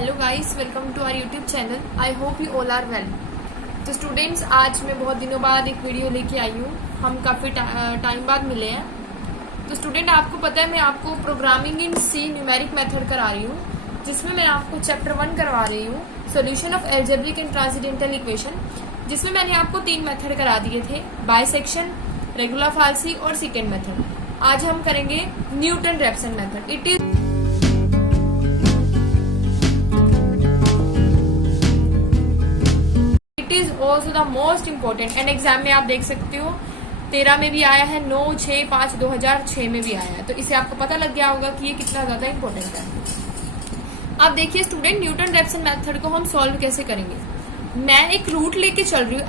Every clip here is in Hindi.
Hello guys, welcome to our YouTube channel. I hope you all are well. तो स्टूडेंट्स, आज मैं बहुत दिनों बाद एक वीडियो लेके आई हूँ। हम काफ़ी टाइम बाद मिले हैं। तो स्टूडेंट, आपको पता है मैं आपको programming in c numeric method करा रही हूँ, जिसमें मैं आपको चैप्टर 1 करवा रही हूँ, solution of algebraic and transcendental equation, जिसमें मैंने आपको 3 मेथड करा दिए थे, बाइसेक्शन, रेगुलर फाल्सी और सेकेंड मेथड। आज हम करेंगे Newton Raphson method. It is also the most important and exam में आप देख सकते हो 13 में भी आया है, 9/6/5/2006 में भी आया है। तो इससे आपको पता लग गया होगा कि ये कितना ज्यादा इम्पोर्टेंट है। अब देखिए स्टूडेंट, न्यूटन रैप्सन मेथड को हम सॉल्व कैसे करेंगे। मैं एक रूट लेके चल रही हूँ,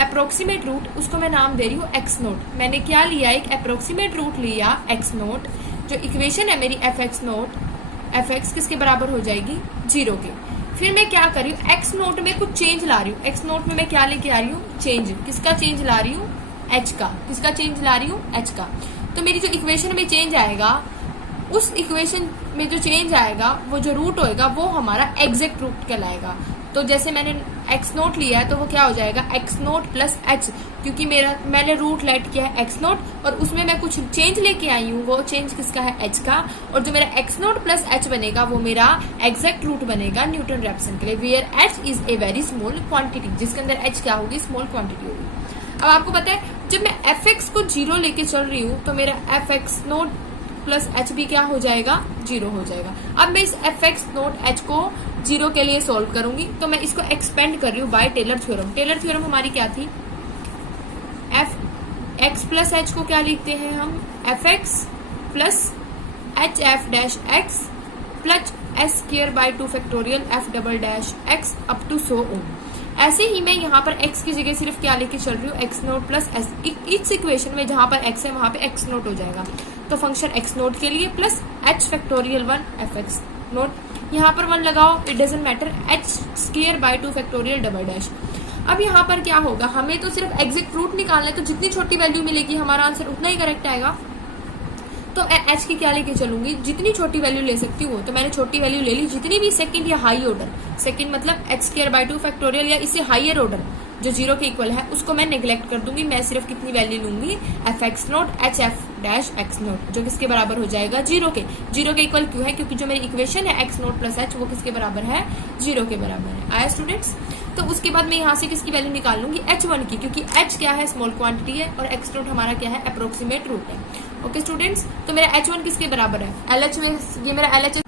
अप्रोक्सीमेट रूट, उसको मैं नाम दे रही हूँ एक्स नोट। मैंने क्या लिया, एक अप्रोक्सीमेट रूट लिया एक्स नोट। जो इक्वेशन है मेरी F x note, F x किसके बराबर हो जाएगी, 0 के। फिर मैं क्या कर रही हूँ, एक्स नोट में कुछ चेंज ला रही हूँ। एक्स नोट में मैं क्या लेके आ रही हूँ, चेंज। किसका चेंज ला रही हूँ, एच का। किसका चेंज ला रही हूँ, एच का। तो मेरी जो इक्वेशन में चेंज आएगा, उस इक्वेशन में जो चेंज आएगा, वो जो रूट होएगा वो हमारा एग्जैक्ट रूट कहलाएगा। तो जैसे मैंने एक्स नोट लिया है तो वो क्या हो जाएगा, एक्स नोट प्लस एच, क्योंकि मैंने रूट लेट किया है एक्स नोट और उसमें मैं कुछ चेंज लेके आई हूँ। वो चेंज किसका है, एच का। और जो मेरा एक्स नोट प्लस एच बनेगा वो मेरा एग्जैक्ट रूट बनेगा न्यूटन रैप्सन के लिए, where h is a very small quantity, जिसके अंदर एच क्या होगी, स्मॉल क्वांटिटी होगी। अब आपको पता है, जब मैं एफ एक्स को 0 लेके चल रही हूँ तो मेरा F x note plus H भी क्या हो जाएगा, 0 हो जाएगा। अब मैं इस एफ एक्स नोट एच को 0 के लिए सोल्व करूंगी, तो मैं इसको एक्सपेंड कर रही हूँ by Taylor theorem. Taylor theorem हमारी क्या थी, एफ एक्स प्लस एच को क्या लिखते हैं हम, f x plus h f dash x plus s square by 2 factorial f double dash x up to so on. ऐसे ही मैं यहाँ पर x की जगह सिर्फ क्या लेके चल रही हूँ, एक्स नोट प्लस एस। इस इक्वेशन में जहां पर x है वहां पे एक्स नोट हो जाएगा, तो फंक्शन एक्स नोट के लिए plus H factorial 1 F x note. यहाँ पर 1 लगाओ, it doesn't matter, H square by 2 factorial double dash. अब यहाँ पर क्या होगा, हमें तो सिर्फ एग्जैक्ट रूट निकालना है, तो जितनी छोटी वैल्यू मिलेगी हमारा आंसर उतना ही करेक्ट आएगा। तो मैं एच की क्या लेके चलूंगी, जितनी छोटी वैल्यू ले सकती हूँ। तो मैंने छोटी वैल्यू ले ली, जितनी भी सेकंड या हाई ऑर्डर, सेकंड मतलब एच स्क्वायर बाय 2 फैक्टोरियल या इससे हायर ऑर्डर जो 0 के इक्वल है, उसको मैं नेग्लेक्ट कर दूंगी। मैं सिर्फ कितनी वैल्यू लूंगी, F x naught h f dash x note, जो किसके बराबर हो जाएगा, 0 के। 0 के इक्वल क्यों है, क्योंकि जो मेरी इक्वेशन है एक्स नोट प्लस एच वो किसके बराबर है, 0 के बराबर है। आया स्टूडेंट्स। तो उसके बाद मैं यहाँ से किसकी वैल्यू निकाल लूंगी, h1 की, क्योंकि h क्या है, स्मॉल क्वांटिटी है, और x नोट हमारा क्या है, अप्रोक्सीमेट रूट है। ओके स्टूडेंट्स, तो मेरा h1 किसके बराबर है, LH में, ये मेरा LHS,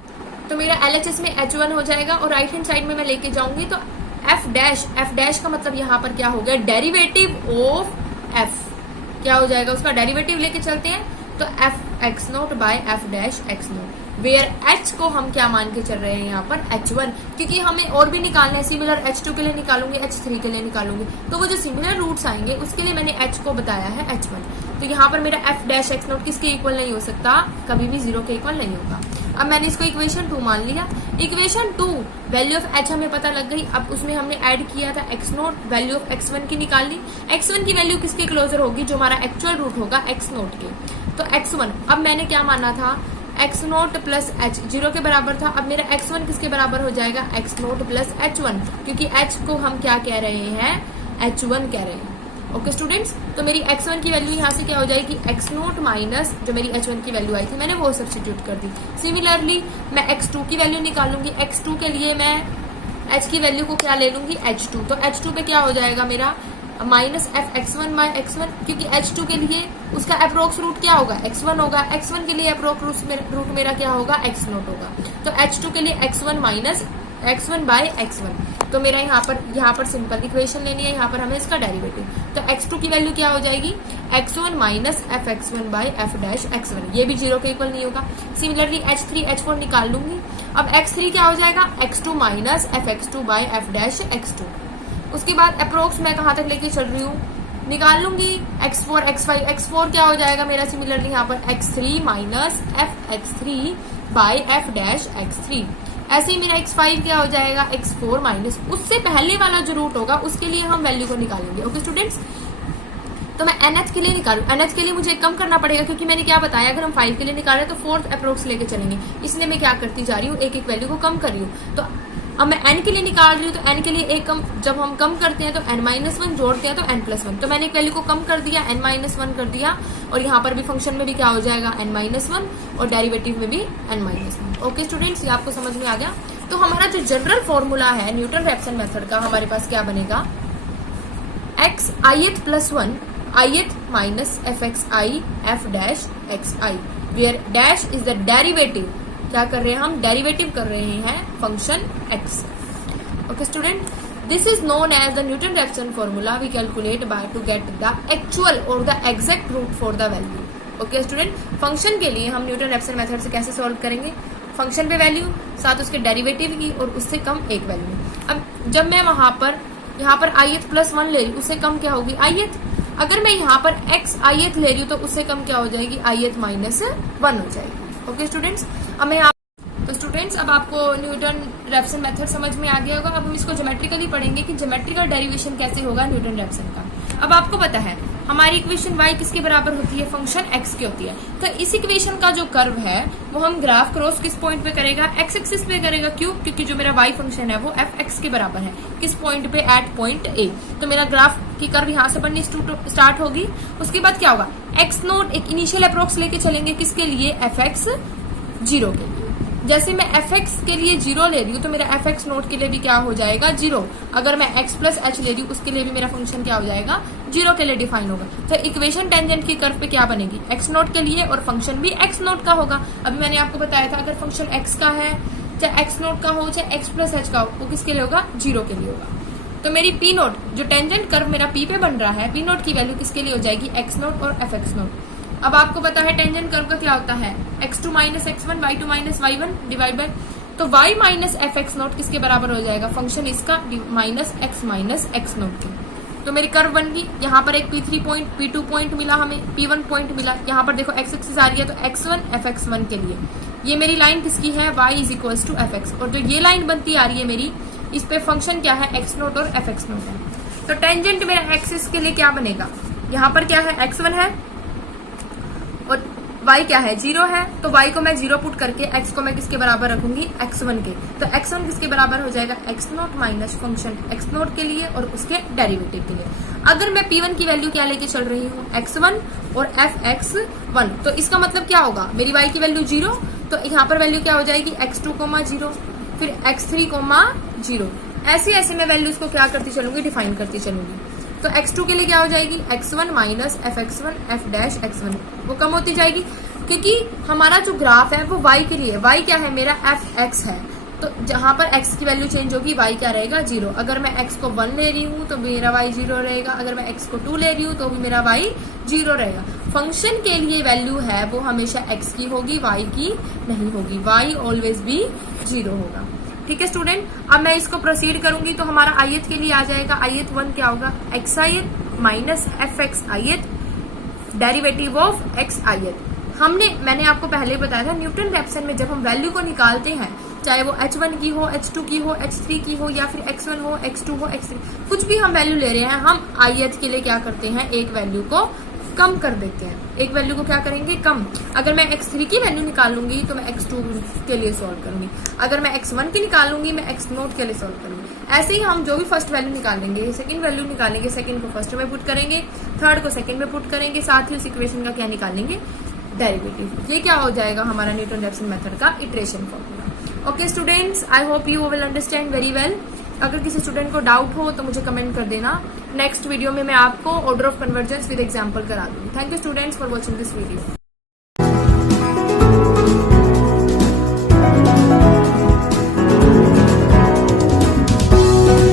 तो मेरा LHS में h1 हो जाएगा। और राइट हैंड साइड में मैं लेके जाऊंगी तो f डैश का मतलब यहाँ पर क्या हो गया, डेरिवेटिव ऑफ f। क्या हो जाएगा, उसका डेरिवेटिव लेके चलते हैं, तो f x not by f dash x not, where h को हम क्या मान के चल रहे हैं यहाँ पर, h1, क्योंकि हमें और भी निकालना है। सिमिलर h2 के लिए निकालूंगी, h3 के लिए निकालूंगी, तो वो जो सिमिलर रूट्स आएंगे उसके लिए मैंने h को बताया है h1। तो यहाँ पर मेरा एफ डैश एक्स नोट किसके इक्वल नहीं हो सकता, कभी भी 0 के इक्वल नहीं होगा। अब मैंने इसको इक्वेशन 2 मान लिया। इक्वेशन 2 वैल्यू ऑफ h हमें पता लग गई। अब उसमें हमने ऐड किया था x note, value of x1 की निकाल ली। x1 की वैल्यू किसके क्लोजर होगी, जो हमारा एक्चुअल रूट होगा x नोट के। तो x1, अब मैंने क्या माना था, एक्स नोट प्लस एच 0 के बराबर था। अब मेरा x1 किसके बराबर हो जाएगा, एक्स नोट प्लस h1, क्योंकि h को हम क्या कह रहे हैं, h1 कह रहे हैं। ओके स्टूडेंट्स, तो मेरी x1 की वैल्यू यहाँ से क्या हो जाएगी, एक्स नोट माइनस जो मेरी h1 की वैल्यू आई थी मैंने वो सब्स्टिट्यूट कर दी। सिमिलरली मैं x2 की वैल्यू निकालूंगी। x2 के लिए मैं h की वैल्यू को क्या ले लूंगी, h2। तो h2 पे क्या हो जाएगा मेरा, माइनस एफ एक्स1 बाय एक्स1, क्योंकि h2 के लिए उसका अप्रोक्स रूट क्या होगा, x1 होगा। x1 के लिए अप्रोक्स रूट मेरा क्या होगा, x नोट होगा। तो h2 के लिए x1 minus x1 bye x1। तो मेरा यहाँ पर सिंपल इक्वेशन लेनी है, यहाँ पर हमें इसका डेरिवेटिव। तो x2 की वैल्यू क्या हो जाएगी, x1 माइनस एफ एक्स1 बाय एफ डैश x1, ये भी 0 के इक्वल नहीं होगा। सिमिलरली h3 h4 निकाल लूंगी। अब x3 क्या हो जाएगा, x2 minus f x2 by f dash x2। उसके बाद अप्रोक्स मैं कहाँ तक लेके चल रही हूँ, निकाल लूंगी x4 x5। x4 क्या हो जाएगा मेरा, सिमिलरली यहाँ पर x3 minus f x3 by f dash x3। ऐसे ही मेरा x5 क्या हो जाएगा, x4 माइनस उससे पहले वाला जो रूट होगा उसके लिए हम वैल्यू को निकालेंगे। ओके स्टूडेंट्स, तो मैं NH के लिए निकालू। NH के लिए मुझे कम करना पड़ेगा, क्योंकि मैंने क्या बताया, अगर हम 5 के लिए निकाल रहे हैं तो 4th अप्रोक्स लेके चलेंगे, इसलिए मैं क्या करती जा रही हूँ, एक एक वैल्यू को कम कर रही हूँ। तो अब मैं n के लिए निकाल रही हूँ, तो n के लिए एक कम, जब हम कम करते हैं तो n-1 जोड़ते हैं तो n+1, तो मैंने एक वैल्यू को कम कर दिया, n-1 कर दिया, और यहाँ पर भी फंक्शन में भी क्या हो जाएगा n-1 और डेरिवेटिव में भी n-1। ओके स्टूडेंट्स, ये आपको समझ में आ गया। तो हमारा जो जनरल फॉर्मूला है न्यूटन रैप्सन मेथड का, हमारे पास क्या बनेगा, x ith + 1 ith minus fxi f dash xi, where dash is the derivative, क्या कर रहे हैं हम, डेरिवेटिव कर रहे हैं function x। Okay student, this is known as the Newton Raphson formula we calculate by to get the actual और the exact root for the value. Okay student, function के लिए हम न्यूटन रैप्सन मेथड से कैसे सॉल्व करेंगे, फंक्शन पे वैल्यू, साथ उसके डेरिवेटिव की और उससे कम एक वैल्यू। अब जब मैं यहाँ पर ith + 1 ले रही हूँ, उससे कम क्या होगी ith। अगर मैं यहाँ पर x ith ले रही हूँ तो उससे कम क्या हो जाएगी, ith - 1 हो जाएगी। ओके स्टूडेंट्स, अब मैं तो स्टूडेंट्स अब आपको न्यूटन रैप्सन मेथड समझ में आ गया होगा। अब हम इसको ज्योमेट्रिकली पढ़ेंगे कि ज्योमेट्रिकल डेरिवेशन कैसे होगा न्यूटन रैप्सन का। अब आपको पता है हमारी इक्वेशन y किसके बराबर होती है, फंक्शन x की होती है। तो इस इक्वेशन का जो कर्व है वो हम ग्राफ क्रॉस किस पॉइंट पे करेगा, x एक्सिस पे करेगा। क्यों, क्योंकि जो मेरा y फंक्शन है वो f(x) के बराबर है, किस पॉइंट पे, एट पॉइंट a। तो मेरा ग्राफ की कर्व यहाँ से बननी स्टार्ट होगी। उसके बाद क्या होगा, x0 एक इनिशियल अप्रोक्स लेके चलेंगे, किसके लिए, fx 0 के लिए। जैसे मैं fx के लिए 0 ले रही हूँ तो मेरा fx0 के लिए भी क्या हो जाएगा, 0। अगर मैं x + h ले रही हूँ उसके लिए भी मेरा फंक्शन क्या हो जाएगा, 0 के लिए डिफाइन होगा। तो इक्वेशन टेंजेंट की कर्व पे क्या बनेगी, x0 के लिए, और फंक्शन भी x0 का होगा। अभी मैंने आपको बताया था अगर फंक्शन x का है, चाहे x0 का हो चाहे x + h का हो, वो किसके लिए होगा, 0 के लिए होगा। तो मेरी p0 जो टेंजेंट कर्व मेरा p पे बन रहा है, p0 की वैल्यू किसके लिए हो जाएगी, x0 और fx0। अब आपको पता है टेंजेंट कर्व का क्या होता है, x2 - x1 y2 - y1 divide by, तो y - fx0 किसके बराबर हो जाएगा, फंक्शन इसका माइनस x - x0 के। तो मेरी कर्व बन गई। यहाँ पर एक p3 पॉइंट, p2 पॉइंट मिला हमें, p1 पॉइंट मिला। यहाँ पर देखो x एक्सिस आ रही है तो x1 fx1 के लिए ये मेरी लाइन किसकी है, y = fx, और जो ये लाइन बनती आ रही है मेरी, इस पे फंक्शन क्या है, x0 और fx0 है। तो टेंजेंट मेरा एक्सिस के लिए क्या बनेगा, यहाँ पर क्या है, x1 है और y क्या है, 0 है। तो y को मैं 0 पुट करके x को मैं किसके बराबर रखूंगी, x1 के। तो x1 किसके बराबर हो जाएगा, x0 माइनस फंक्शन x0 के लिए और उसके डेरिवेटिव के लिए। अगर मैं p1 की वैल्यू क्या लेके चल रही हूँ, x1 और fx1, तो इसका मतलब क्या होगा, मेरी y की वैल्यू 0, तो यहाँ पर वैल्यू क्या हो जाएगी, x2, 0, फिर x3, 0। ऐसे ऐसे मैं वैल्यूज को क्या करती चलूंगी, डिफाइन करती चलूंगी। तो x2 के लिए क्या हो जाएगी, x1 minus fx1 f dash x1, वो कम होती जाएगी क्योंकि हमारा जो ग्राफ है वो y के लिए, y क्या है मेरा fx है। तो जहां पर x की वैल्यू चेंज होगी y क्या रहेगा, 0। अगर मैं x को 1 ले रही हूँ तो मेरा y 0 रहेगा, अगर मैं x को 2 ले रही हूँ तो भी मेरा y 0 रहेगा। फंक्शन के लिए वैल्यू है वो हमेशा x की होगी, y की नहीं होगी, y ऑलवेज भी 0 होगा। ठीक है स्टूडेंट, अब मैं इसको प्रोसीड करूंगी तो हमारा ith के लिए आ जाएगा, ith 1 क्या होगा, xith minus fxith derivative of xith। मैंने आपको पहले बताया था न्यूटन रैप्सन में जब हम वैल्यू को निकालते हैं, चाहे वो h1 की हो, h2 की हो, h3 की हो, या फिर x1 हो, x2 हो, x3, कुछ भी हम वैल्यू ले रहे हैं, हम ith के लिए क्या करते हैं, एक वैल्यू को कम कर देते हैं। एक वैल्यू को क्या करेंगे, कम। अगर मैं x3 की वैल्यू निकालूंगी तो मैं x2 के लिए सॉल्व करूंगी, अगर मैं x1 की निकालूंगी मैं x0 के लिए सॉल्व करूंगी। ऐसे ही हम जो भी फर्स्ट वैल्यू निकालेंगे, सेकंड वैल्यू निकालेंगे, सेकंड को फर्स्ट में पुट करेंगे, थर्ड को सेकंड में पुट करेंगे, साथ ही उस इक्वेशन का क्या निकालेंगे, डेरिवेटिव। ये क्या हो जाएगा हमारा न्यूटन रैप्सन मेथड का iteration formula. Okay students, I hope you will understand very well. अगर किसी स्टूडेंट को डाउट हो तो मुझे कमेंट कर देना। नेक्स्ट वीडियो में मैं आपको order of convergence with example करा दूंगी। Thank you students for watching this video.